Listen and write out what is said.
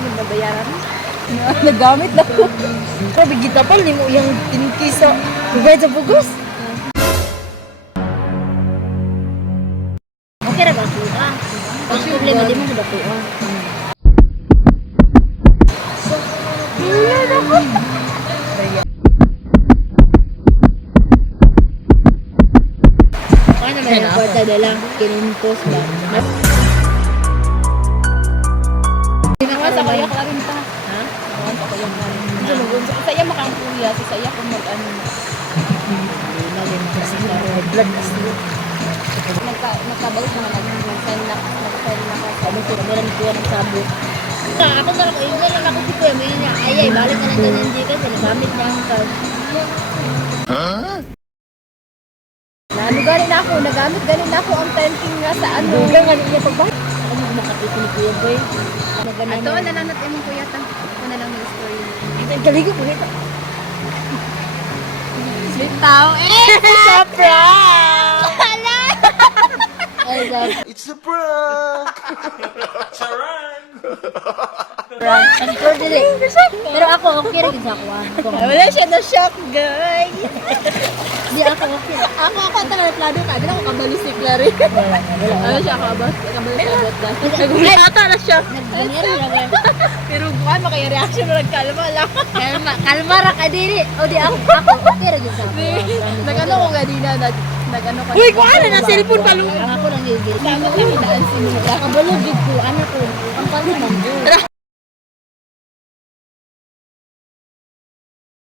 yung nabayaran. Nagamit na ko. Sabi, gitapal, di mo yung tinki sa bubay sa bugos. Okay ra ba ka? Ang problema di mo sa ko. Ano na yung kwarta na lang, kinimpos ba? Ginawa sa kuya ka rin pa. Ha? Ginawa sa kuya ka rin pa. Saya makang kuya, saya kung mag-ano. Blood nagkabalik naman nag-send na sabi ko na meron kuya ng sabot. Ako na lang, yun lang ako si kuya, may niya, ay, balik na lang dyan yung Gcash, nagamit niya ang card. Nagamit ganin na ako ang tenting nga sa ano. Hanggang ganin niya pagbalik. Ako mo makatito ni Kuya Boy. Ato, nananat yung kuya ta. Ako na lang yung story. Galigo po nito. Sweet tao. Sa prank! Hala! It's a prank! Prank. Pero ako okay rin sa ako. Wala siya na shock, guys. Di ako okay. Ako ang taga-plado ka. Di na ako kabalis ni Clary. Ano siya kabalis ni Abot ka. Nagulata na siya. Pero bukan makaya reaction na nagkalma lang. Kalma ra ka diri. O di ako okay rin sa ako. Nagano ko ganina nagano ka. Uy, kuha na cellphone pa lu. Ako lang gigil. Kamo kami daan sinula. Kabulog gid ko ano ko. Ang pala man.